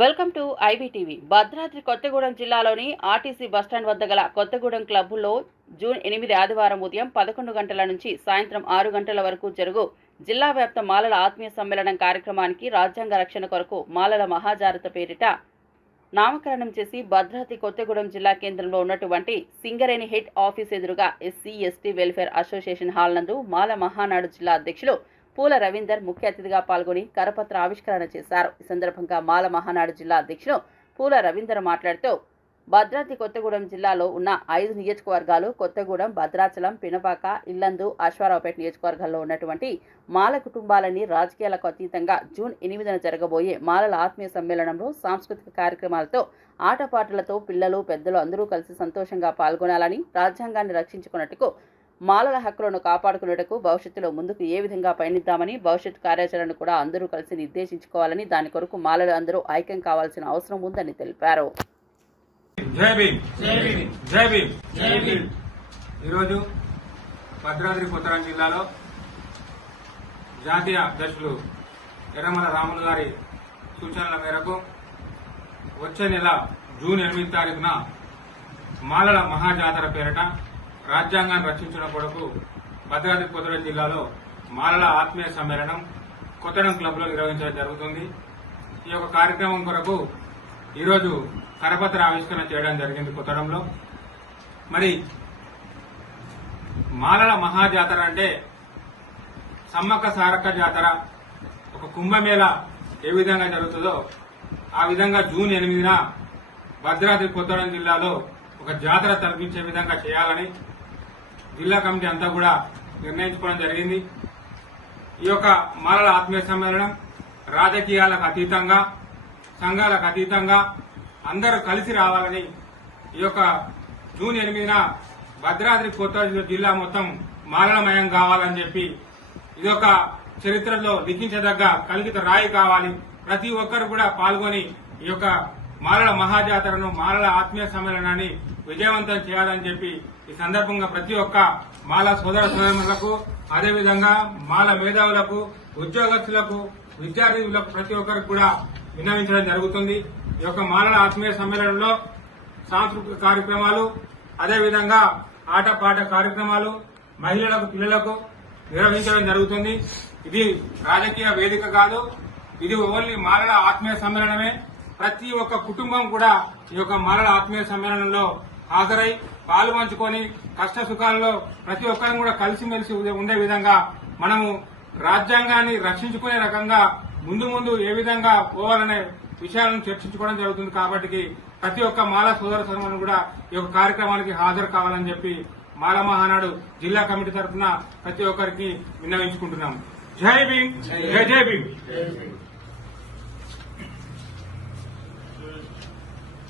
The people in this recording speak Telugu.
Welcome to IBTV. Bhadradri Kothagudem జిల్లాలోని ఆర్టీసీ బస్టాండ్ వద్ద గల కొత్తగూడెం క్లబ్బులో జూన్ 8 ఆదివారం ఉదయం 11 గంటల నుంచి సాయంత్రం 6 గంటల వరకు జరుగు జిల్లా వ్యాప్త మాలల ఆత్మీయ సమ్మేళనం కార్యక్రమానికి రాజ్యాంగ రక్షణ కొరకు మాలల మహాజాతర పేరిట నామకరణం చేసి భద్రాద్రి కొత్తగూడెం జిల్లా కేంద్రంలో ఉన్నటువంటి సింగరేణి హెడ్ ఆఫీస్ ఎదురుగా SC ST welfare association hall నందు మాల మహానాడు జిల్లా అధ్యక్షులు పూల రవీందర్ ముఖ్య అతిథిగా పాల్గొని కరపత్ర ఆవిష్కరణ చేశారు. ఈ సందర్భంగా మాల మహానాడు జిల్లా అధ్యక్షులు పూల రవీందర్ మాట్లాడుతూ భద్రాద్రి కొత్తగూడెం జిల్లాలో ఉన్న 5 నియోజకవర్గాలు కొత్తగూడెం, భద్రాచలం, పినపాక, ఇల్లందు, అశ్వారావుపేట నియోజకవర్గాల్లో ఉన్నటువంటి మాల కుటుంబాలని రాజకీయాలకు అతీతంగా జూన్ 8న జరగబోయే మాలల ఆత్మీయ సమ్మేళనంలో సాంస్కృతిక కార్యక్రమాలతో ఆటపాటలతో పిల్లలు పెద్దలు అందరూ కలిసి సంతోషంగా పాల్గొనాలని, రాజ్యాంగాన్ని రక్షించుకున్నట్టుకు మాలల హక్కులను కాపాడుకునేటకు భవిష్యత్తులో ముందుకు ఏ విధంగా పయనిద్దామని, భవిష్యత్ కార్యాచరణను కూడా అందరూ కలిసి నిర్దేశించుకోవాలని, దాని కొరకు మాలలు అందరూ ఐక్యం కావాల్సిన అవసరం ఉందని తెలిపారు. ఈరోజు భద్రాద్రి కొత్తగూడెం జిల్లాలో జాతీయ అధ్యక్షులు ఎర్రమల రాములు గారి సూచనల మేరకు వచ్చే నెల జూన్ 8 తారీఖున మాలల మహాజాతర పేరిట రాజ్యాంగాన్ని రక్షించడం కొరకు భద్రాద్రి కొత్తగూడెం జిల్లాలో మాలల ఆత్మీయ సమ్మేళనం కొత్తగూడెం క్లబ్లో నిర్వహించడం జరుగుతుంది. ఈ యొక్క కార్యక్రమం కొరకు ఈరోజు కరపత్ర ఆవిష్కరణ చేయడం జరిగింది కొత్తగూడెంలో. మరి మాలల మహాజాతర అంటే సమ్మక్క సారక్క జాతర, ఒక కుంభమేళ ఏ విధంగా జరుగుతుందో ఆ విధంగా జూన్ 8న భద్రాద్రి కొత్తగూడెం జిల్లాలో ఒక జాతర తలపించే విధంగా చేయాలని జిల్లా కమిటీ అంతా కూడా నిర్ణయించుకోవడం జరిగింది. ఈ యొక్క మాలల ఆత్మీయ సమ్మేళనం రాజకీయాలకు అతీతంగా, సంఘాలకు అతీతంగా అందరూ కలిసి రావాలని, ఈ యొక్క జూన్ 8న భద్రాద్రి కొత్తగూడెం జిల్లా మొత్తం మాలలమయం కావాలని చెప్పి ఇదొక చరిత్రలో లిఖించదగ్గ కలిగిత రాయి కావాలి. ప్రతి ఒక్కరు కూడా పాల్గొని ఈ యొక్క మాలల మహాజాతరను, మాలల ఆత్మీయ సమ్మేళనాన్ని విజయవంతం చేయాలని చెప్పి ఈ సందర్భంగా ప్రతి ఒక్క మాల సోదర సోదరులకు, అదేవిధంగా మాల మేధావులకు, ఉద్యోగస్తులకు, విద్యార్థులకు ప్రతి ఒక్కరికి కూడా విన్నవించడం జరుగుతుంది. ఈ యొక్క మాలల ఆత్మీయ సమ్మేళనంలో సాంస్కృతిక కార్యక్రమాలు, అదేవిధంగా ఆటపాట కార్యక్రమాలు మహిళలకు, పిల్లలకు నిర్వహించడం జరుగుతుంది. ఇది రాజకీయ వేదిక కాదు, ఇది ఓన్లీ మాలల ఆత్మీయ సమ్మేళనమే. ప్రతి ఒక్క కుటుంబం కూడా ఈ యొక్క మాలల ఆత్మీయ సమ్మేళనంలో హాజరై పాలుపంచుకొని కష్ట సుఖాల్లో ప్రతి ఒక్కరిని కూడా కలిసిమెలిసి ఉండే విధంగా మనము రాజ్యాంగాన్ని రక్షించుకునే రకంగా ముందు ఏ విధంగా పోవాలనే విషయాలను చర్చించుకోవడం జరుగుతుంది. కాబట్టి ప్రతి ఒక్క మాల సోదర సోదరులను కూడా ఈ యొక్క కార్యక్రమానికి హాజరు కావాలని చెప్పి మాల మహానాడు జిల్లా కమిటీ తరఫున ప్రతి ఒక్కరికి విన్నవించుకుంటున్నాం. జై భీమ్, జై భీమ్.